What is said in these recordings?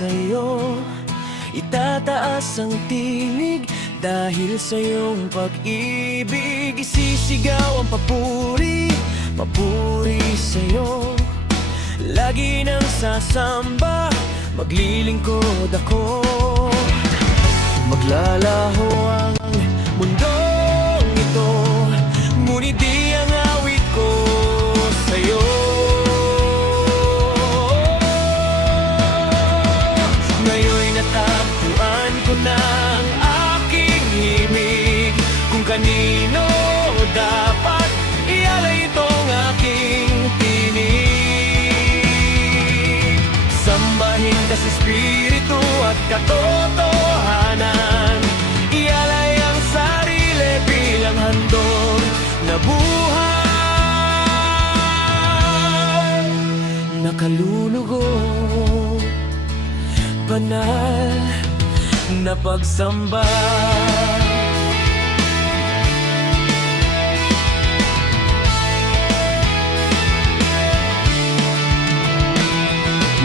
sa'yo itataas ang tinig. Dahil sa iyong pag-ibig, isisigaw ang papuri, papuri sa'yo. Lagi nang sasamba, maglilingkod ako. Maglalaho ang mundong ito, ngunit di ang awit ko sa'yo. Ngayon'y natagpuan ko na ang aking himig, kung kanino dapat ialay itong aking tinig. Sambahin ka sa Espiritu at katotohanan, ialay ang sarili bilang handog na buhay, nakalulugod, banal na pagsamba.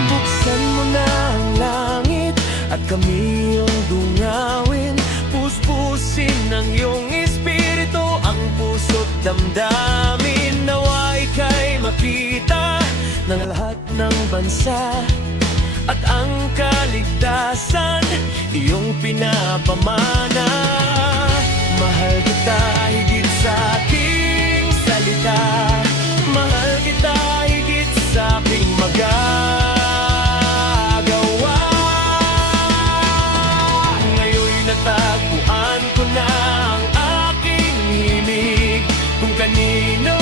Buksan mo na ang langit at kami iyong dungawin. Puspusin ng iyong espiritu ang puso't damdamin. Nawa ika'y makita ng lahat ng bansa at ang kaligtasan iyong pinapamana. Mahal kita higit sa aking salita, mahal kita higit sa aking magagawa. Ngayon'y natagpuan ko na ang aking himig, kung kanino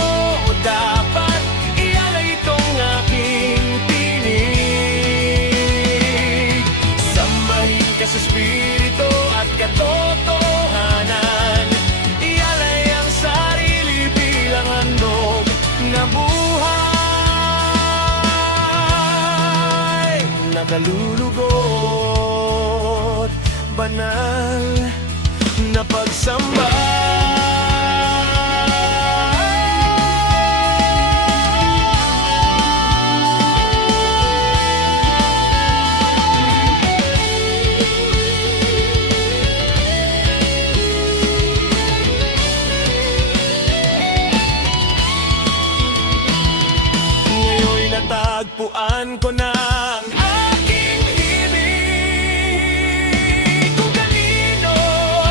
dapat ialay itong aking tinig. Sambahin ka sa Espiritu at katotohanan, ialay ang sarili bilang handog na buhay, nakalulugod, banal na pagsamba. Natagpuan ko na ang aking himig, kung kanino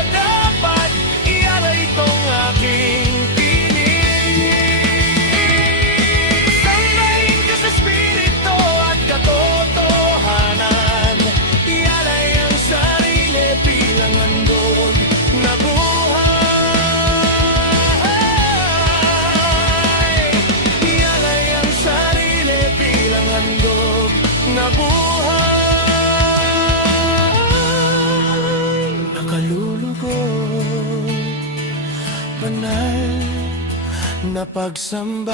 dapat ialay itong aking tinig. Sambahin ka sa Espiritu at katotohanan, ialay ang sarili bilang handog na buhay, ialay ang sarili bilang handog na buhay, nakalulugod, banal na pagsamba.